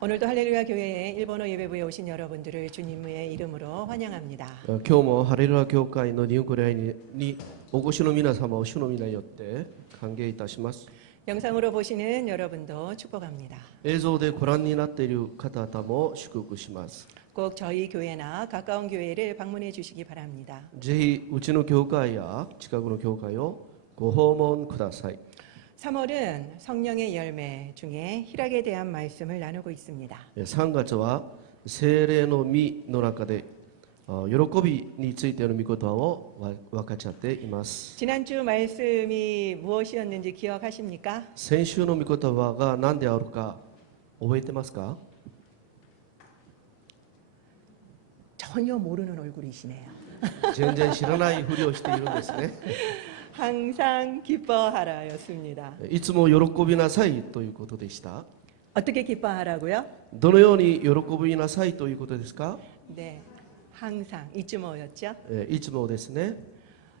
오늘도 할렐루야 교회에 일본어 예배부에 오신 여러분들을 주님의 이름으로 환영합니다. 今日もハレルヤ教会の日本語礼拝にお越しの皆様を主の皆によって歓迎いたします。 영상으로 보시는 여러분도 축복합니다. 映像でご覧になっている方々も祝福します。 꼭 저희 교회나 가까운 교회를 방문해 주시기 바랍니다. ぜひうちの教会や近くの教会をご訪問ください。 3월은 성령의 열매 중에 희락에 대한 말씀을 나누고 있습니다. 3月は聖霊の実の中で喜びについての御言葉を分かち合っています。 지난주 말씀이 무엇이었는지 기억하십니까? 先週の御言葉が何であるか覚えてますか？ 전혀 모르는 얼굴이시네요. 全然知らないふりをしているんですね。 항상 기뻐하라였습니다. いつも喜びなさいということでした。 어떻게 기뻐하라고요? どのように喜びなさいということですか？ 네, 항상 이쯤어였죠. いつもですね。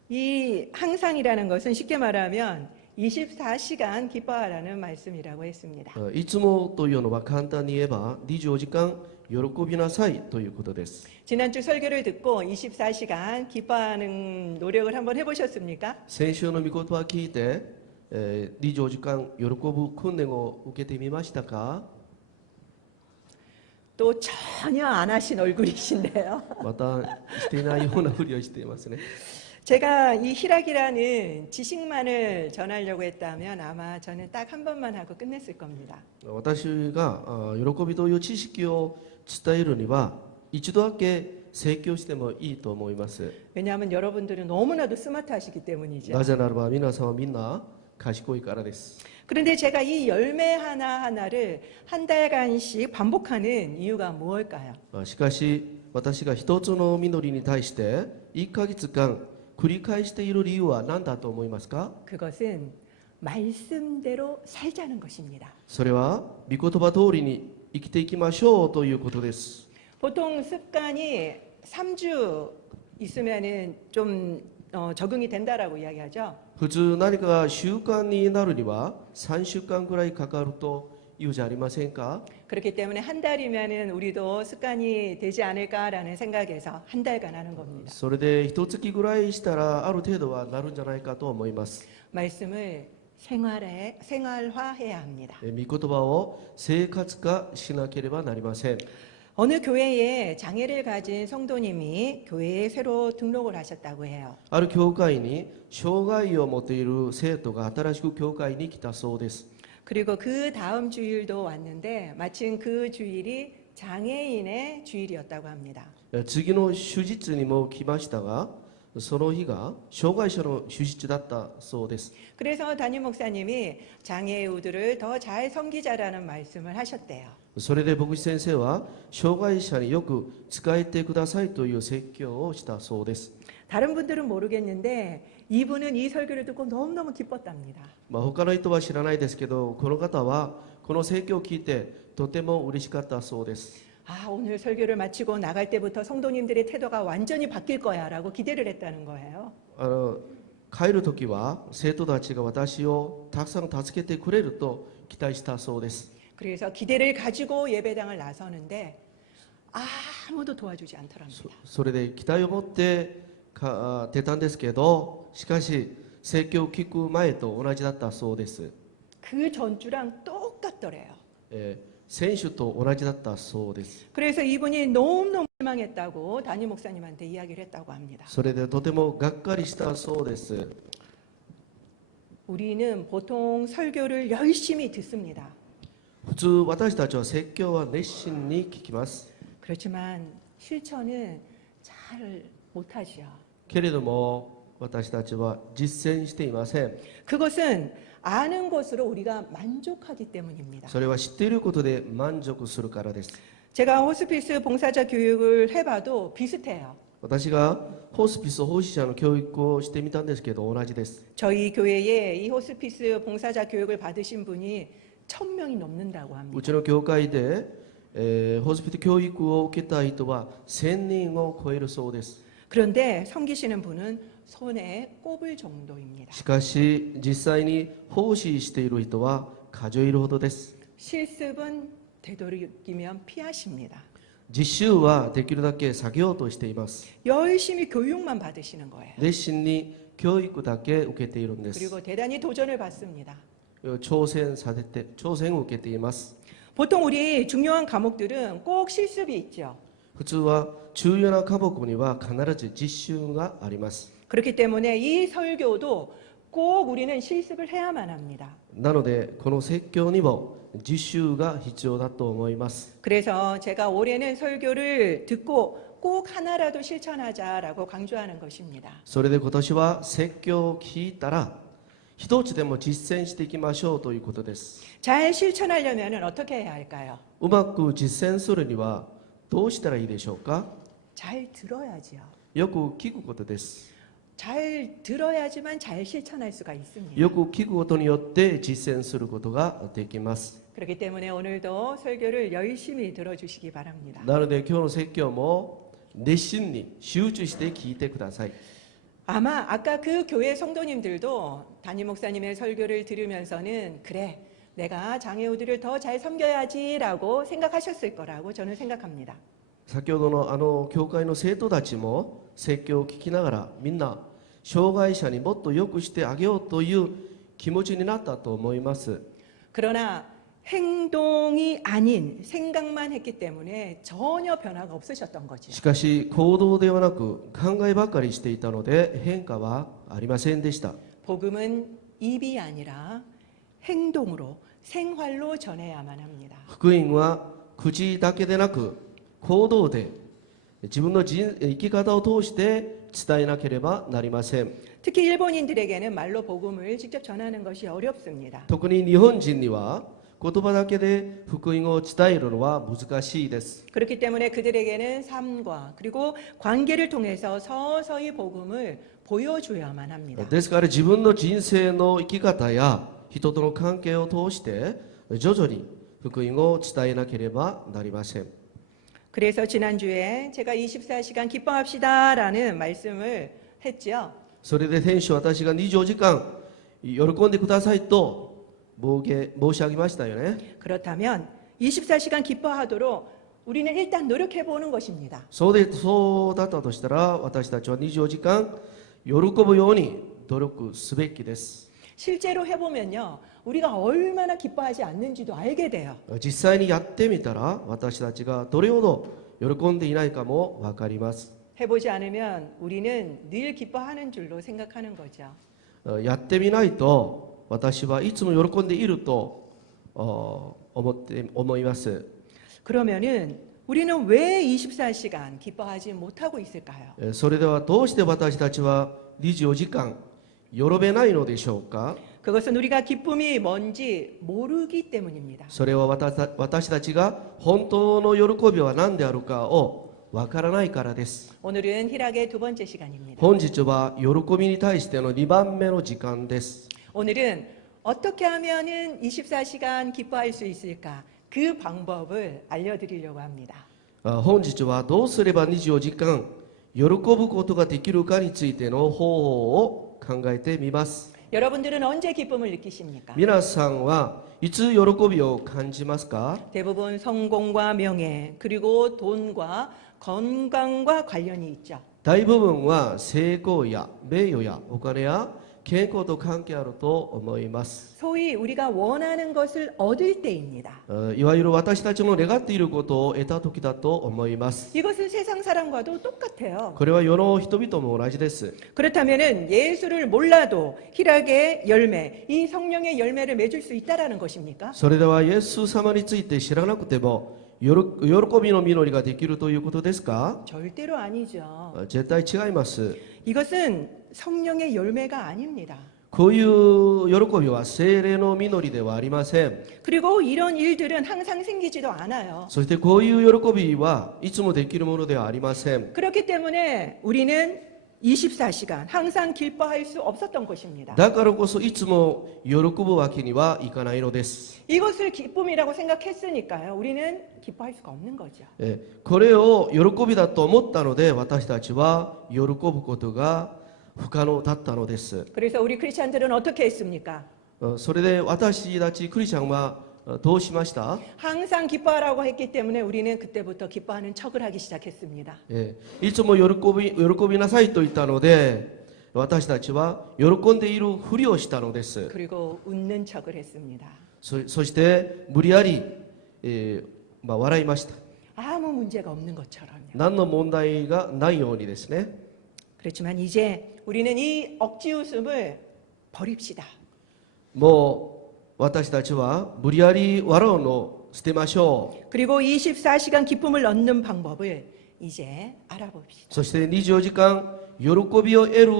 이 항상이라는 것은 쉽게 말하면 24시간 기뻐하라는 말씀이라고 했습니다. いつもというのは簡単に言えば24時間喜びなさいということです。 지난주 설교를 듣고 24시간 기뻐하는 노력을 한번 해보셨습니까? 先週の御言葉を聞いて、24時間喜ぶ訓練を受けてみましたか？ 또 전혀 안 하신 얼굴이신데요. またしていないようなふりをしていますね。 제가 이 희락이라는 지식만을 전하려고 했다면 아마 저는 딱 한 번만 하고 끝냈을 겁니다. 私が喜びという知識を伝えるには一度だけ説教してもいいと思います。 왜냐하면 여러분들은 너무나도 스마트하시기 때문이죠. なぜならば皆さんはみんな賢いからです。 그런데 제가 이 열매 하나하나를 한 달간씩 반복하는 이유가 무엇일까요? しかし私が一つの実りに対して1ヶ月間繰り返している理由は何だと思いますか？ 그것은 말씀대로 살자는 것입니다. それは御言葉通りに生きていきましょうということです。 보통 습관이 3주 있으면은 좀 적응이 된다라고 이야기하죠. 普通何かが習慣になるには3週間ぐらいかかるというじゃありませんか？ 그렇기 때문에 한 달이면은 우리도 습관이 되지 않을까라는 생각에서 한 달간 하는 겁니다. それで一月ぐらいしたらある程度はなるんじゃないかと思います。 말씀을 생활화해야 합니다. 御言葉を生活化しなければなりません。 어느 교회에 장애를 가진 성도님이 교회에 새로 등록을 하셨다고 해요. ある教会に障害を持っている生徒が新しく教会に来たそうです。 그리고 그 다음 주일도 왔는데 마침 그 주일이 장애인의 주일이었다고 합니다. 次の手術にも来ましたがその日が障害者の手術だったそうです。 그래서 담임 목사님이 장애우들을 더 잘 섬기자라는 말씀을 하셨대요. それで牧師先生は障害者によく仕えてくださいという説教をしたそうです。 다른 분들은 모르겠는데 이분은 이 설교를 듣고 너무너무 기뻤답니다. 他の人は知らないですけどこの方はこの説教を聞いてとても嬉しかったそうです。 아, 오늘 설교를 마치고 나갈 때부터 성도님들의 태도가 완전히 바뀔 거야라고 기대를 했다는 거예요. 帰る時は生徒たちが私をたくさん助けてくれると期待したそうです。 그래서 기대를 가지고 예배당을 나서는데 아무도 도와주지 않더랍니다. それで期待を持って出たんですけどしかし説教を聞く前と同じだったそうです。 그 전주랑 똑같더래요. 選手と同じだったそうです。 그래서 이분이 너무너무 실망했다고 담임 목사님한테 이야기를 했다고 합니다. それでとてもがっかりしたそうです。 우리는 보통 설교를 열심히 듣습니다. 普通私たちは説教は熱心に聞きます。 그렇지만 실천은 잘 못하죠. けれども私たちは実践していません。 그것은 아는 것으로 우리가 만족하기 때문입니다. それは知っていることで満足するからです。 제가 호스피스 봉사자 교육을 해봐도 비슷해요. 私がホスピス奉仕者の教育をしてみたんですけど同じです。 저희 교회에 이 호스피스 봉사자 교육을 받으신 분이 1000명이 넘는다고 う 합니다. ちの教会で、ホスピス教育を受けた人は1000人を超えるそうです。 그런데 섬기시는 분은 손에 꼽을 정도입니다. しかし実際に奉仕している人は数えるほどです。 실습은 되도록이면 피하십니다. 実習はできるだけ避けようとしています。 열심히 교육만 받으시는 거예요. 熱心に教育だけ受けているんです。 그리고 대단히 도전을 받습니다. 挑戦を受けています。 보통 우리 중요한 과목들은 꼭 실습이 있죠. 普通は重要な科目には必ず実習があります。 그렇기 때문에 이 설교도 꼭 우리는 실습을 해야만 합니다. なのでこの説教にも実習が必要だと思います。 그래서 제가 올해는 설교를 듣고 꼭 하나라도 실천하자라고 강조하는 것입니다. それで今年は説教を聞いたら一つでも実践していきましょうということです。 잘 실천하려면 어떻게 해야 할까요? うまく実践するにはどうしたらいいでしょうか。 잘 들어야지요. よく聞くことです。 잘 들어야지만 잘 실천할 수가 있습니다. よく聞くことによって実践することができます。 그렇기 때문에 오늘도 설교를 열심히 들어주시기 바랍니다. なので今日の説教も熱心に集中して聞いてください。 아마 아까 그 교회 성도님들도 담임 목사님의 설교를 들으면서는 그래 내가 장애우들을 더 잘 섬겨야지라고 생각하셨을 거라고 저는 생각합니다. 先ほどの教会の生徒たちも説教を聞きながらみんな障害者にもっと良くしてあげようという気持ちになったと思います。 그러나 행동이 아닌 생각만 했기 때문에 전혀 변화가 없으셨던 거죠. しかし行動ではなく考えばかりしていたので変化はありませんでした。 복음은 입이 아니라 행동으로 생활로 전해야만 합니다. 福音は口だけでなく行動で自分の生き方を通して伝えなければなりません。 특히 일본인들에게는 말로 복음을 직접 전하는 것이 어렵습니다. 特に日本人には言葉だけで福音を伝えるのは難しいです。 그렇기 때문에 그들에게는 삶과 그리고 관계를 통해서 서서히 복음을 보여줘야만 합니다. ですから自分の人生の生き方や人との関係を通して徐々に福音を伝えなければなりません。 그래서 지난주에 제가 24시간 기뻐합시다라는 말씀을 했죠. それで先週私が24時間喜んでくださいと申し上げましたよね。 그렇다면 24시간 기뻐하도록 우리는 일단 노력해 보는 것입니다. そうだったとしたら私たちは24時間喜ぶように努力すべきです。 실제로 해보면요, 우리가 얼마나 기뻐하지 않는지도 알게 돼요. 実際にやってみたら私たちがどれほど喜んでいないかも分かります。 해보지 않으면 우리는 늘 기뻐하는 줄로 생각하는 거죠. やってみないと私はいつも喜んでいると思います。 그러면은 우리는 왜 24시간 기뻐하지 못하고 있을까요? それではどうして私たちは24時間喜べないのでしょうか。 그것은 우리가 기쁨이 뭔지 모르기 때문입니다. それは私たちが本当の喜びは何であるかをわからないからです。 오늘은 희락의 두 번째 시간입니다. 本日は喜びに対しての2番目の時間です。 오늘은 어떻게 하면은 24시간 기뻐할 수 있을까? 그 방법을 알려드리려고 합니다. 本日はどうすれば24時間喜ぶことができるかについての方法を考えてみます。 여러분들은 언제 기쁨을 느끼십니까? 皆さんはいつ喜びを感じますか。 대부분 성공과 명예 그리고 돈과 건강과 관련이 있죠. 大部分は成功や名誉やお金や健康と関係あると思います。 소위 우리가 원하는 것을 얻을 때입니다. いわゆる私たちの願っていることを得た時だと思います。 이것은 세상 사람과도 똑같아요. これは世の人々も同じです。 그렇다면은 예수를 몰라도 희락의 열매, 이 성령의 열매를 맺을 수 있다라는 것입니까? それではイエス様について知らなくても喜びの実りができるということですか。 절대로 아니죠. 絶対違います。 이것은 성령의 열매가 아닙니다. こういう喜びは聖霊の実りではありません。 그리고 이런 일들은 항상 생기지도 않아요. そしてこういう喜びはいつもできるものではありません。 그렇기 때문에 우리는 24시간 항상 기뻐할 수 없었던 것입니다. だからこそいつも喜ぶわけにはいかないのです。 이것을 기쁨이라고 생각했으니까요. 우리는 기뻐할 수가 없는 거죠. これを喜びだと思ったので私たちは喜ぶことが不可能だったのです。 그래서 우리 크리스찬들은 어떻게 했습니까? それで私たちクリスチャンはどうしました？ 항상 기뻐하라고 했기 때문에 우리는 그때부터 기뻐하는 척을 하기 시작했습니다. いつも喜びなさいと言ったので、私たちは喜んでいるふりをしたのです。 그리고 웃는 척을 했습니다. そして無理やり、笑いました。 아무 문제가 없는 것처럼요. 何の問題がないようにですね。 그렇지만 이제 우리는 이 억지 웃음을 버립시다. もう私たちは無理やり笑うのを捨てましょう。 그리고 24시간 기쁨을 얻는 방법을 이제 알아봅시다. そして24時間喜びを得る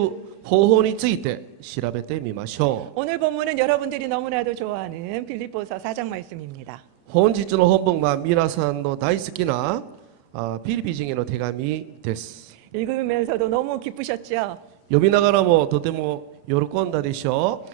方法について調べてみましょう。 오늘 본문은 여러분들이 너무나도 좋아하는 빌립보서 4장 말씀입니다. 本日の本文は皆さんの大好きなピリピ人への手紙です。 읽으면서도 너무 기쁘셨죠? 読みながらもとても喜んだでしょ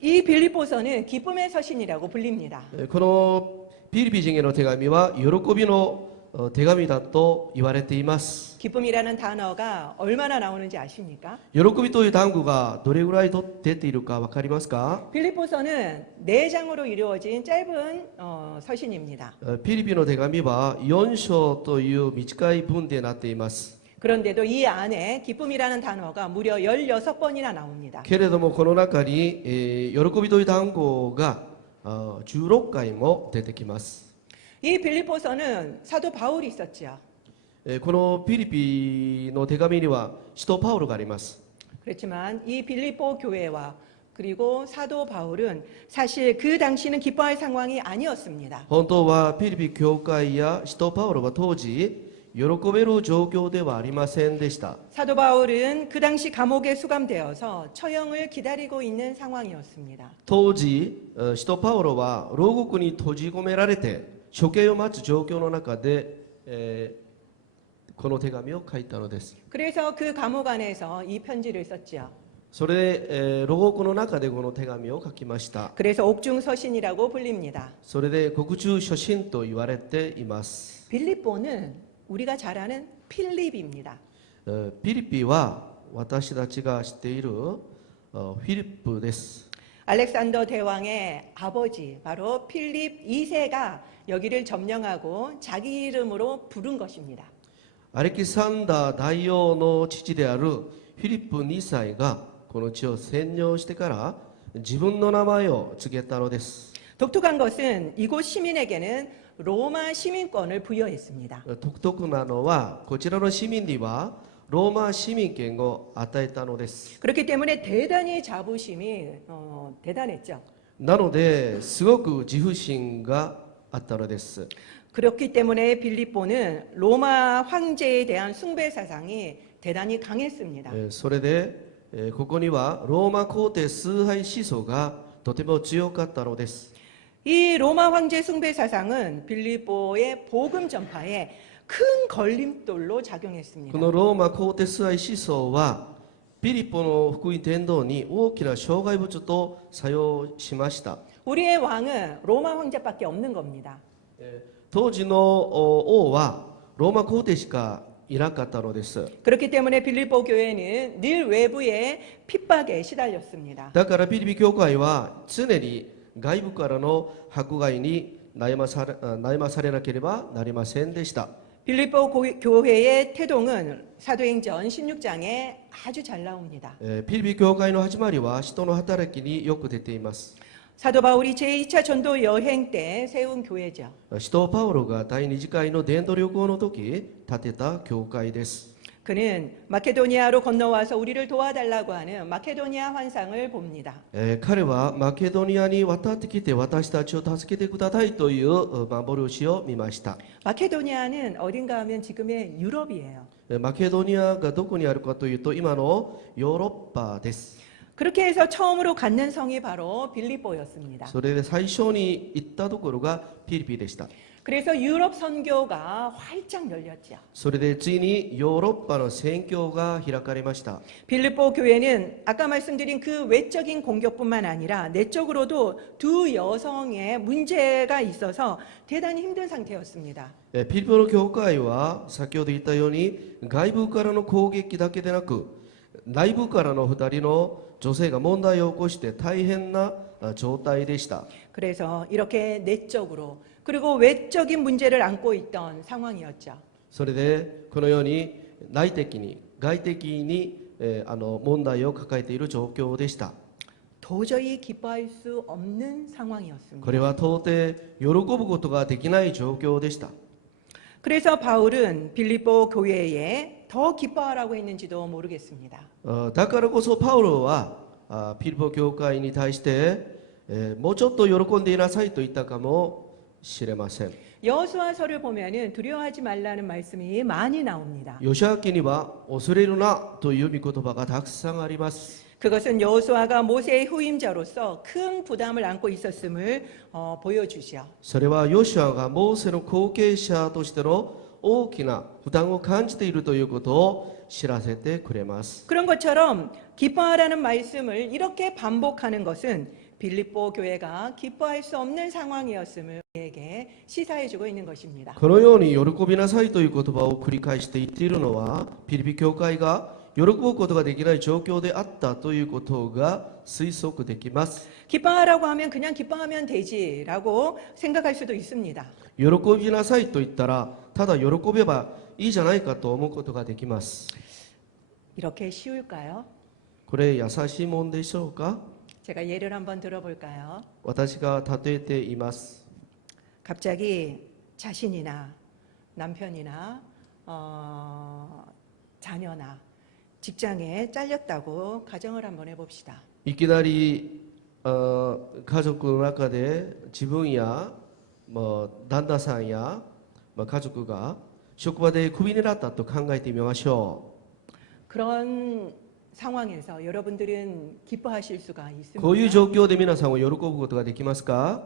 이 빌립보서는 기쁨의 서신이라고 불립니다. う。このピリピ人への手紙は喜びの手紙だと言われています。 기쁨이라는 단어가 얼마나 나오는지 아십니까? 喜びという単語がどれぐらい出ているか分かりますか？ 빌립보서는 4장으로 이루어진 짧은 서신입니다. ピリピの手紙は4章という短い文でなっています。 그런데도 이 안에 기쁨이라는 단어가 무려 16번이나 나옵니다. けれどもこの中に、喜びという単語が16回も出てきます。 이 빌립보서는 사도 바울이 있었죠. このピリピの手紙には使徒パウロがあります。 그렇지만 이 빌립보 교회와 그리고 사도 바울은 사실 그 당시는 기뻐할 상황이 아니었습니다. 本当はピリピ教会や使徒パウロは当時喜べる状況ではありませんでした。 사도 바울은 그 당시 감옥에 수감되어서 처형을 기다리고 있는 상황이었습니다. 当時使徒パウロは牢獄に閉じ込められて処刑を待つ状況の中で、この手紙を書いたのです。 그래서 그 감옥 안에서 이 편지를 썼죠. それで、牢獄の中でこの手紙を書きました。 그래서 옥중서신이라고 불립니다. それで獄中書信と言われています。 빌립보는 우리가 잘 아는 필립입니다. ピリピは私たちが知っているフィリップです。 알렉산더 대왕의 아버지 바로 필립 2세가 여기를 점령하고 자기 이름으로 부른 것입니다. アレキサンダー大王の父であるフィリップ2世がこの地を占領してから自分の名前を告げたのです。 독특한 것은 이곳 시민에게는 로마 시민권을 부여했습니다. 独特なのはこちらの市民にはローマ市民権を与えたのです。 그렇기 때문에 대단히 자부심이 대단했죠. なのですごく自負心があったのです。 그렇기 때문에 빌립보는 로마 황제에 대한 숭배 사상이 대단히 강했습니다. それでここにはローマ皇帝崇拝思想がとても強かったのです。 이 로마 황제 숭배 사상은 빌립보의 복음 전파에 큰 걸림돌로 こ 작용했습니다. のローマ皇帝崇拝思想はピリポの福音伝道に大きな障害物と作用しました。 우리의 왕은 로마 황제밖에 없는 겁니다. 当時の王はローマ皇帝しかいなかったのです。 그렇기 때문에 빌립보 교회는 늘 외부의 핍박에 시달렸습니다. だからピリピ教会は常に外部からの迫害に悩まされなければなりませんでした。 빌립보 교회의 태동은 사도행전 16장에 아주 잘 나옵니다. ピリピ教会の始まりは使徒の働きによく出ています。 사도 바울이 제2차 전도 여행 때 세운 교회죠. 使徒パウロが第二次会の伝道旅行の時建てた教会です。 그는 마케도니아로 건너와서 우리를 도와달라고 하는 마케도니아 환상을 봅니다. 彼はマケドニアに渡ってきて私たちを助けてくださいという幻を見ました。 마케도니아는 어딘가 하면 지금의 유럽이에요. マケドニアがどこにあるかというと今のヨーロッパです。 그렇게 해서 처음으로 갖는 성이 바로 빌립보였습니다. それで最初に行ったところがピリピでした。 그래서 유럽 선교가 활짝 열렸죠. それでついにヨーロッパの宣教が開かれました。 빌립보 교회는 아까 말씀드린 그 외적인 공격뿐만 아니라 내적으로도 두 여성의 문제가 있어서 대단히 힘든 상태였습니다. ピリピの教会は先ほど言ったように外部からの攻撃だけでなく内部からの2人の女性が問題を起こして大変な状態でした。 그래서 이렇게 내적으로 그리고 외적인 문제를 안고 있던 상황이었죠. それでこのように内的に外的に、問題を抱えている状況でした。 도저히 기뻐할 수 없는 これ 상황이었습니다. は到底喜ぶことができない状況でした。 그래서 바울은 빌립보 교회에 더 기뻐하라고 했는지도 모르겠습니다. だからこそパウロはピリポ教会に対して、もうちょっと喜んでいなさいと言ったかもしれません。 여호수아서를 보면은 두려워하지 말라는 말씀이 많이 나옵니다. ヨシュア記には恐れるなという御言葉がたくさんあります。 그것은 여호수아가 모세의 후임자로서 큰 부담을 안고 있었음을 보여주죠. それはヨシュアがモーセの後継者としての大きな負担を感じているということを知らせてくれます。 그런 것처럼 기뻐하라는 말씀을 이렇게 반복하는 것은 빌립보 교회가 기뻐할 수 없는 상황이었음을 우리에게 시사해주고 있는 것입니다. このように喜びなさいという言葉を繰り返して言っているのはピリピ教会が喜ぶことができない状況であったということが推測できます。 기뻐하라고 하면 그냥 기뻐하면 되지라고 생각할 수도 있습니다. 喜びなさいと言ったらただ喜べばいいじゃないかと思うことができます。 이렇게 쉬울까요? これ優しいもんでしょうか。 제가 예를 한번 들어볼까요? 私が例えています。 갑자기 자신이나 남편이나 자녀나 직장에 잘렸다고 가정을 한번 해봅시다. いきなり家族の中で自分や、旦那さんや、家族が職場でクビになったと考えてみましょ 그런 상황에서 여러분들은 기뻐하실 수가 う。こういう 있습니다. 状況で皆さんを喜ぶことができますか。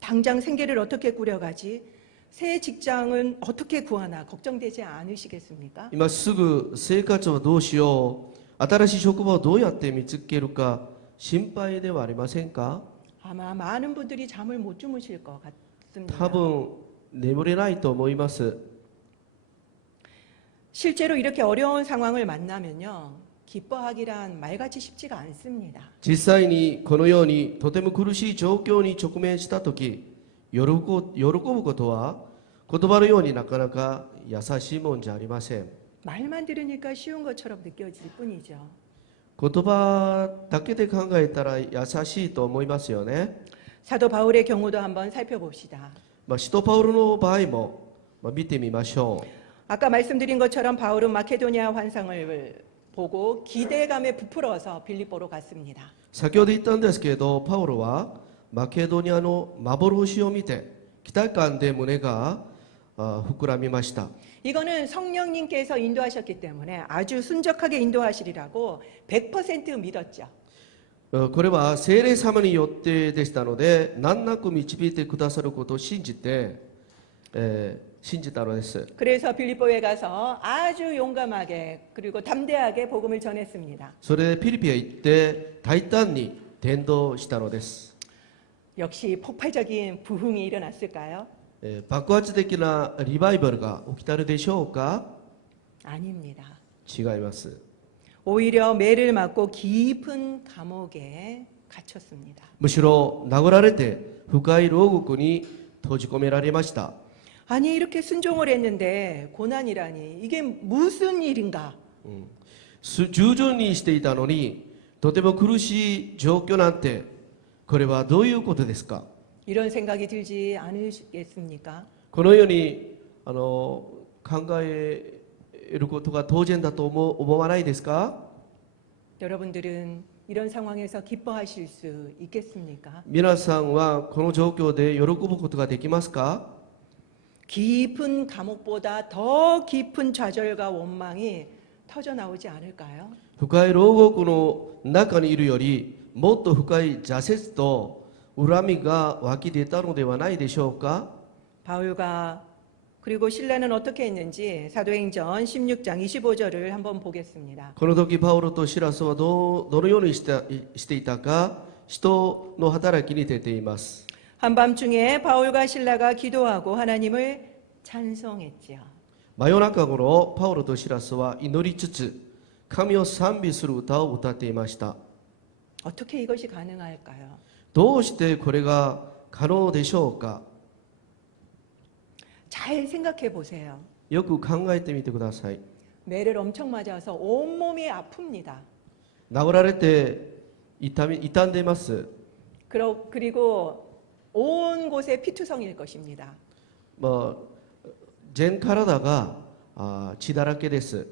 당장 생계를 어떻게 꾸려가지? 새 직장은 어떻게 구하나 걱정되지 않으시겠습니까? 今すぐ生活をどうしよう、新しい職場をどうやって見つけるか心配ではありませんか。 아마 많은 분들이 잠을 못 주무실 것 같습니다. 多分眠れないと思います。 실제로 이렇게 어려운 상황을 만나면요, 기뻐하기란 말같이 쉽지가 않습니다. 実際にこのようにとても苦しい状況に直面したとき、喜ぶことは言葉のようになかなか優しいもんじゃありません。 말만 들으니까 쉬운 것처럼 느껴질 뿐이죠. 言葉だけで考えたら優しいと思いますよね。 사도 바울의 경우도 한번 살펴봅시다. 使徒パウロの場合も、見てみましょう。 아까 말씀드린 것처럼 바울은 마케도니아 환상을 보고 기대감에 부풀어서 빌립보로 갔습니다. 先ほど言ったんですけれど、パウロはマケドニアの幻を見て期待感で胸が膨らみました。 이거는 성령님께서 인도하셨기 때문에 아주 순적하게 인도하시리라고 100% 믿었죠. これは聖霊様によってでしたので、難なく導いてくださることを信じて、信じたのです。 그래서 빌립보에 가서 아주 용감하게 그리고 담대하게 복음을 전했습니다. それでピリピへ行って大胆に伝道したのです。 역시 폭발적인 부흥이 일어났을까요? 爆発的なリバイバルが起きたのでしょうか。 아닙니다. 違います。 오히려 매를 맞고 깊은 감옥에 갇혔습니다. むしろ殴られて深い牢獄に閉じ込められました。 아니 이렇게 순종을 했는데 고난이라니 이게 무슨 일인가? 従順にしていたのにとても苦しい状況なんて、これはどういうことですか。 이런 생각이 들지 않으시겠습니까? このように考えることが当然だと思わないですか。 여러분들은 이런 상황에서 기뻐하실 수 있겠습니까? 皆さんはこの状況で喜ぶことができますか。 깊은 감옥보다 더 깊은 좌절과 원망이 터져 나오지 않을까요? 深い牢獄の中にいるよりもっと深い挫折と恨みが湧き出たのではないでしょうか。 바울과 그리고 신라는 어떻게 했는지 사도행전 16장 25절을 한번 보겠습니다. この時パウロとシラスはどのようにしていたか、人の働きに出ています。 한밤중에 바울과 신라가 기도하고 하나님을 찬송했지요. 真夜中頃パウロとシラスは祈りつつ神を賛美する歌を歌っていました。 어떻게 이것이 가능할까요? どうしてこれが可能でしょうか。 잘 생각해 보세요. よく考えてみてください。 매를 엄청 맞아서 온몸이 아픕니다. 殴られて痛んでいます。 그리고 온 곳에 피투성일 것입니다. 全体が血だらけです。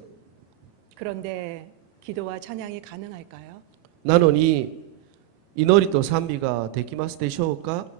그런데 기도와 찬양이 가능할까요? なのに祈りと賛美ができますでしょうか。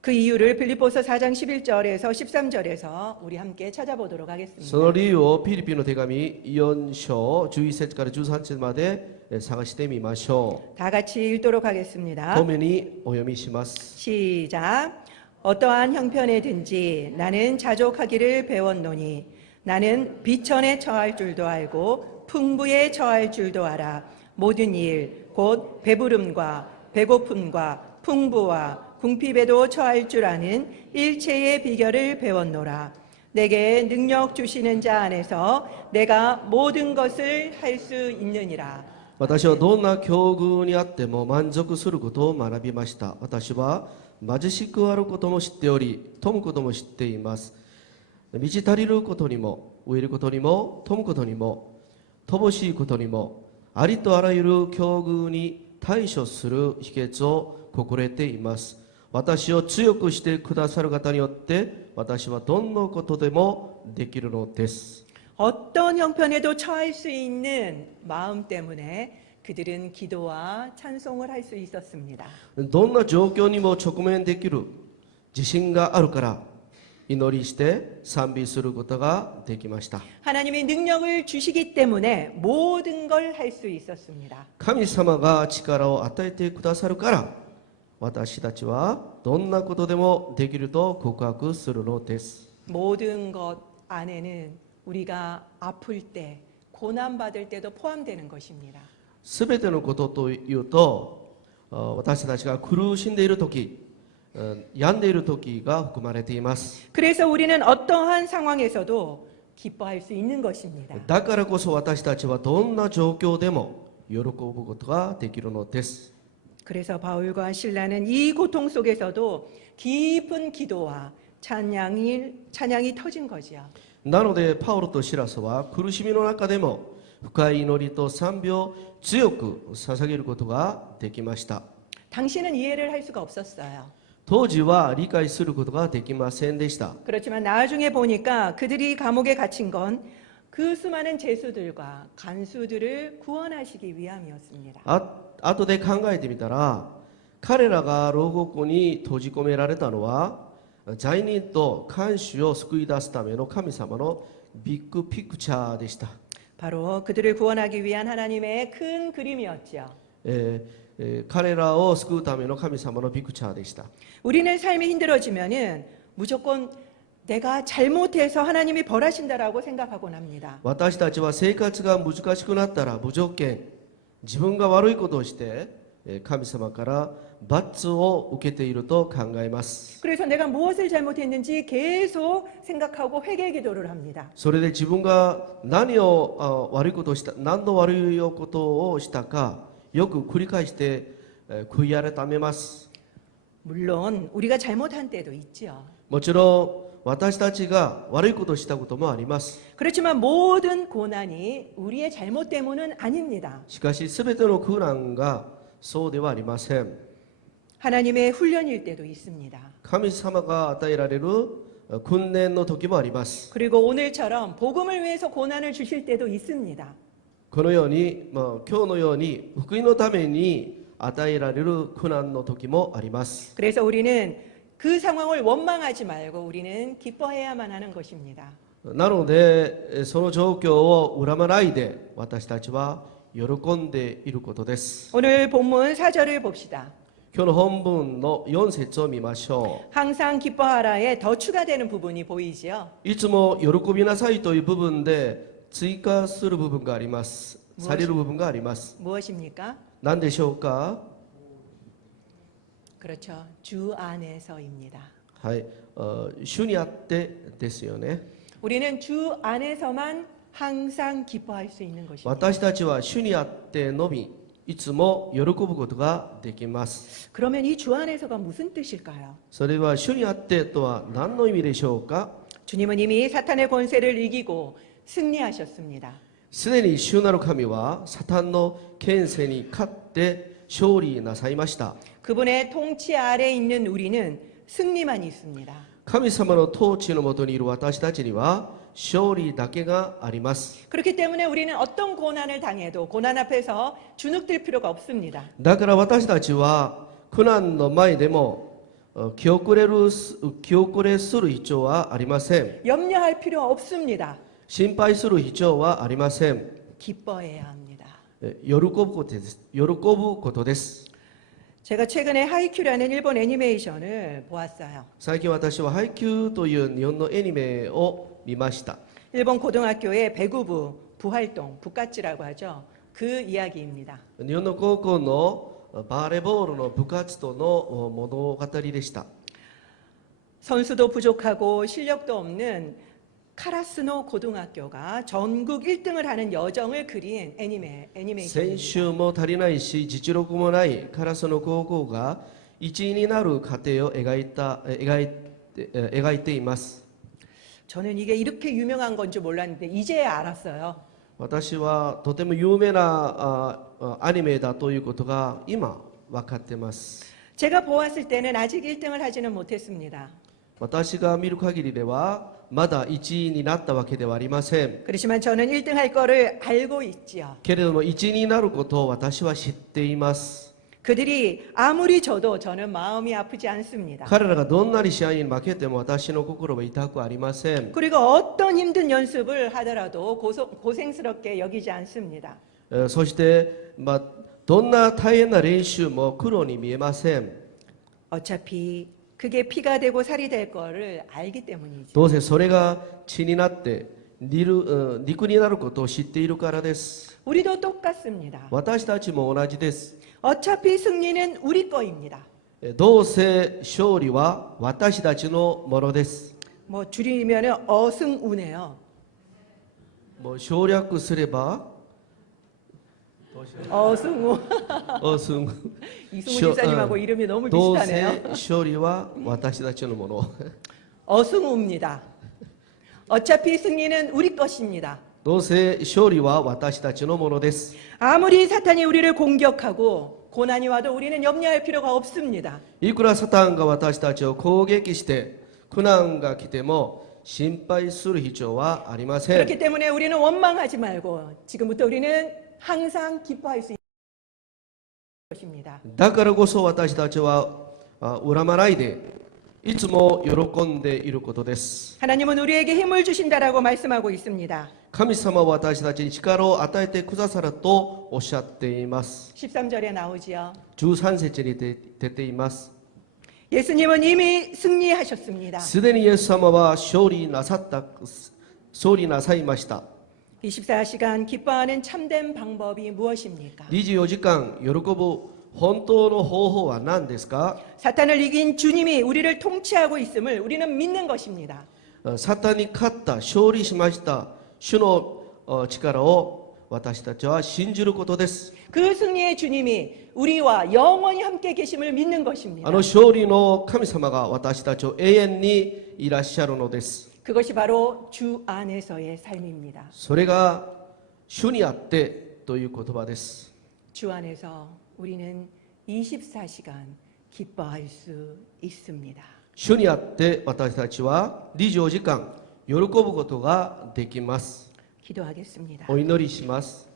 그 이유를 빌립보서 4장 11절에서 13절에서 우리 함께 찾아보도록 その 하겠습니다. 理由をピリピの手紙4章11節から13節まで探してみましょ 다 같이 읽도록 う。 하겠습니다. 共にお読みします。 시작. 어떠한 형편에든지 나는 자족하기를 배웠노니 나는 비천에 처할 줄도 알고 풍부에 처할 줄도 알아. 모든 일 곧 배부름과 배고픔과 풍부와 궁핍에도 처할 줄 아는 일체의 비결을 배웠노라. 내게 능력 주시는 자 안에서 내가 모든 것을 할 수 있느니라. 私はどんな境遇にあっても満足することを学びました。私は貧しくあることも知っており、富むことも知っています。満ち足りることにも、飢えることにも、富むことにも、乏しいことにも、ありとあらゆる境遇に対処する秘訣を心得ています。私を強くしてくださる方によって、私はどんなことでもできるのです。 어떤 형편에도 처할 수 있는 마음 때문에 그들은 기도와 찬송을 할 수 있었습니다. どんな状況にも直面できる自信があるから祈りして賛美することができました。 하나님이 능력을 주시기 때문에 모든 걸 할 수 있었습니다. 神様が力を与えてくださるから私たちはどんなことでもできると告白するのです。 모든 것 안에는 우리가 아플 때, 고난받을 때도 포함되는 것입니다. すべてのことというと私たちが苦しんでいる時病んでいる時が含まれています。 그래서 우리는 어떠한 상황에서도 기뻐할 수 있는 것입니다. だからこそ私たちはどんな状況でも喜ぶことができるのです。 그래서 바울과 신라는 이 고통 속에서도 깊은 기도와 찬양이 터진 거지요. なのでパウロとシラスは苦しみの中でも深い祈りと賛美を強く捧げることができました。 당신은 이해를 할 수가 없었어요. 当時は理解することができませんでした。 그렇지만 나중에 보니까 그들이 감옥에 갇힌 건 그 수많은 죄수들과 간수들을 구원하시기 위함이었습니다. 後で考えてみたら彼らが牢獄に閉じ込められたのは罪人と看守を救い出すための神様のビッグピクチャーでした。 바로 그들을 구원하기 위한 하나님의 큰 그림이었죠. 彼らを救うための神様のピクチャーでした。 우리는 삶이 힘들어지면은 무조건 내가 잘못해서 하나님이 벌하신다라고 생각하곤 합니다. 私たちは生活が難しくなったら無条件自分が悪いことをして神様から罰を受けていると考えます。 그래서 내가 무엇을 잘못했는지 계속 생각하고 회개 기도를 합니다. それで自分が何を悪いことをした何の悪いことをしたかよく繰り返して悔い改めます。 물론 우리가 잘못한 때도 있죠. もちろん私たちが悪いことをしたこともあります。 그렇지만 모든 고난이 우리의 잘못 때문은 아닙니다. しかし全ての苦難がそうではありません。 하나님의 훈련일 때도 있습니다. 神様が与えられる訓練の時もあります。 그리고 오늘처럼 복음을 위해서 고난을 주실 때도 있습니다. このように、今日のように福音のために与えられる苦難の時もあります。 그래서 우리는 그 상황을 원망하지 말고 우리는 기뻐해야만 하는 것입니다. なのでその状況を恨まないで私たちは喜んでいることです。 오늘 본문 4절을 봅시다. 今日の本文の4節を見ましょ 항상 기뻐하라에 더 추가되는 부분이 보이지요. う。いつも喜びなさいという部分で追加する部分があります。される部分があります。 무엇입니까? 何でしょうか。 그렇죠. 주 안에서입니다. はい、主にあってですよね。 우리는 주 안에서만 항상 기뻐할 수 있는 것입니다. 私たちは主にあってのみいつも喜ぶことができます。 그러면 이 주 안에서가 무슨 뜻일까요? それは主にあってとは何の意味でしょうか。 주님은 이미 사탄의 권세를 이기고 승리하셨습니다. すでに主なる神はサタンの権勢に勝って勝利なさいました。 그분의 통치 아래 있는 우리는 승리만 있습니다. 神様の統治のもとにいる私たちには勝利だけがあります。 그렇기 때문에 우리는 어떤 고난을 당해도 고난 앞에서 주눅들 필요가 없습니다. だから私たちは苦難の前でも気遅れする必要はありません。 염려할 필요 없습니다. 心配する必要はありません。 기뻐해야 합니다. 喜ぶことです。 제가 최근에 하이큐라는 일본 애니메이션을 보았어요. 最近私は配給という日本のアニメを見ました。 일본 고등학교의 배구부 부활동, 부까치라고 하죠. 그 이야기입니다. 日本の高校のバレーボールの部活動の物語でした。 선수도 부족하고 실력도 없는 카라스노 고등학교가 전국 1등을 하는 여정을 그린 選 애니메이션입니다. 手も足りないし実力もないカラスの高校が1位になる過程を描いています。 저는 이게 이렇게 유명한 건 줄 몰랐는데 이제야 알았어요. 私はとても有名なアニメだということが今分かっています。 제가 보았을 때는 아직 1등을 하지는 못했습니다. 私が見る限りではまだ1位になったわけではありません。 그렇지만 저는 1등 할 거를 알고 있지요. けれども1位になることを私は知っています。 그들이 아무리 져도 저는 마음이 아프지 않습니다. 彼らがどんなに試合に負けても私の心は痛くありません。 그리고 어떤 힘든 연습을 하더라도 고생스럽게 여기지 않습니다. そして、どんな大変な練習も苦労に見えません。 어차피 그게 피가 되고 살이 될 거를 알기 때문이죠. どうせそれが血になって肉になることを知っているからです。 우리도 똑같습니다. 私たちも同じです。 어차피 승리는 우리 거입니다. どうせ勝利は私たちのものです。 뭐 줄이면은 어승우네요. もう省略すれば 어승우. 勝 이승우 집사님하고 이름이 너무 どうせ 비슷하네요. 勝利は私たちのもの。 어승우입니다. 어차피 승리는 우리 것입니다. どうせ勝利は私たちのものです。 아무리 사탄이 우리를 공격하고 고난이 와도 우리는 염려할 필요가 없습니다. いくらサタンが私たちを攻撃して苦難が来ても心配する必要はありません。 그렇기 때문에 우리는 원망하지 말고 지금부터 우리는 항상 기뻐할 수 있는 것입니다. だからこそ私たちは恨まないでいつも喜んでいることです。 하나님은 우리에게 힘을 주신다라고 말씀하고 있습니다. 神様は私たちに力を与えてくださるとおっしゃっています。 13절에 나오지요. 13節に出ています。 예수님은 이미 승리하셨습니다. すでにイエス様は勝利なさいました。 24시간 기뻐하는 참된 방법이 무엇입니까? 24時間喜ぶ本当の方法は何ですか？ 사탄을 이긴 주님이 우리를 통치하고 있음을 우리는 믿는 것입니다. サタンに勝った勝利しました主の力を私たちは信じることです。 그 승리의 주님이 우리와 영원히 함께 계심을 믿는 것입니다. 勝利の神様が私たちを永遠にいらっしゃるのです。 그것이 바로 주 안에서의 삶입니다. それが主にあってという言葉です。 주 안에서 우리는 24시간 기뻐할 수 있습니다. 主にあって私たちは24時間喜ぶことができます。 기도하겠습니다. お祈りします。